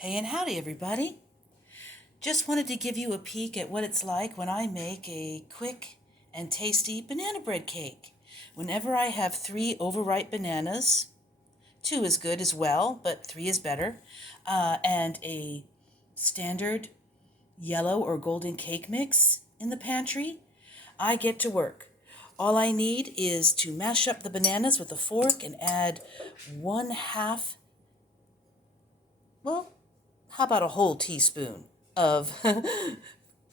Hey and howdy everybody. Just wanted to give you a peek at what it's like when I make a quick and tasty banana bread cake. Whenever I have 3 overripe bananas, 2 is good as well, but 3 is better, and a standard yellow or golden cake mix in the pantry, I get to work. All I need is to mash up the bananas with a fork and add 1/2, well, how about a whole teaspoon of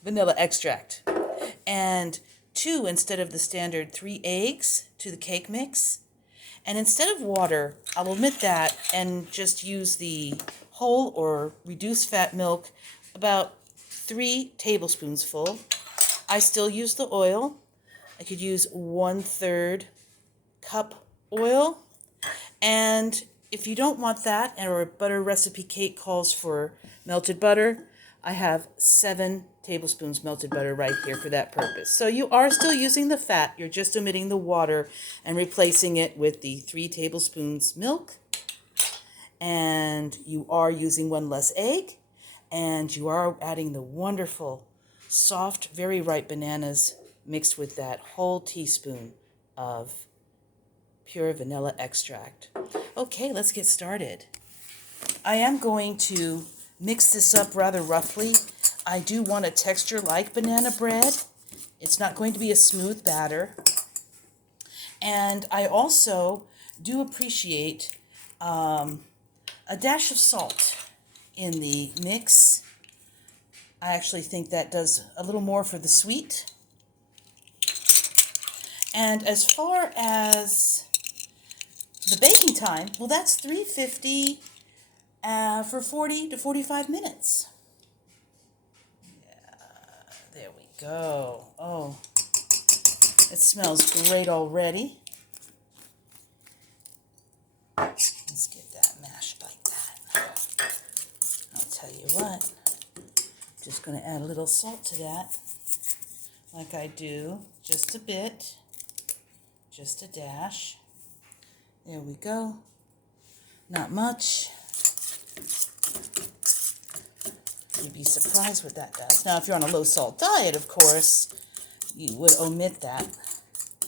vanilla extract? And 2 instead of the standard 3 eggs to the cake mix. And instead of water, I'll omit that and just use the whole or reduced fat milk, about 3 tablespoons full. I still use the oil. I could use 1/3 cup oil. And if you don't want that, or a butter recipe cake calls for melted butter, I have 7 tablespoons melted butter right here for that purpose. So you are still using the fat, you're just omitting the water and replacing it with the 3 tablespoons milk. And you are using 1 less egg, and you are adding the wonderful, soft, very ripe bananas mixed with that whole teaspoon of pure vanilla extract. Okay, let's get started. I am going to mix this up rather roughly. I do want a texture like banana bread. It's not going to be a smooth batter. And I also do appreciate a dash of salt in the mix. I actually think that does a little more for the sweet. And as far as the baking time, well, that's 350 for 40 to 45 minutes. Yeah, there we go. Oh, it smells great already. Let's get that mashed like that. I'll tell you what, just going to add a little salt to that, like I do, just a bit, just a dash. There we go. Not much. You'd be surprised what that does. Now, if you're on a low-salt diet, of course, you would omit that.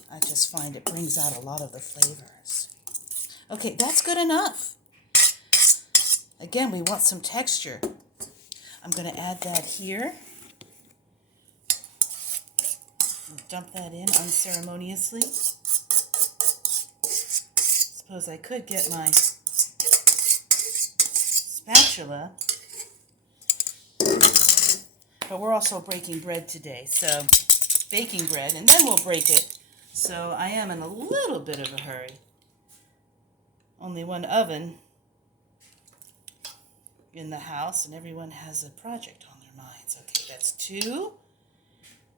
I just find it brings out a lot of the flavors. Okay, that's good enough. Again, we want some texture. I'm going to add that here. Dump that in unceremoniously. Suppose I could get my spatula, but we're also breaking bread today, so baking bread, and then we'll break it. So I am in a little bit of a hurry. Only 1 oven in the house, and everyone has a project on their minds. Okay, that's 2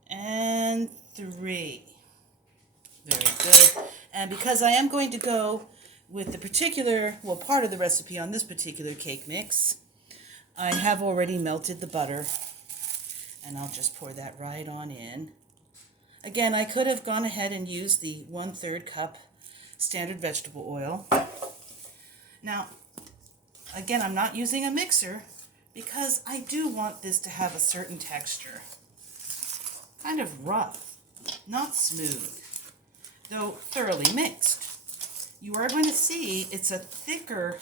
and 3. Very good. And because I am going to go with the particular, well, part of the recipe on this particular cake mix, I have already melted the butter, and I'll just pour that right on in. Again, I could have gone ahead and used the 1/3 cup standard vegetable oil. Now, again, I'm not using a mixer because I do want this to have a certain texture. Kind of rough, not smooth, though thoroughly mixed. You are going to see it's a thicker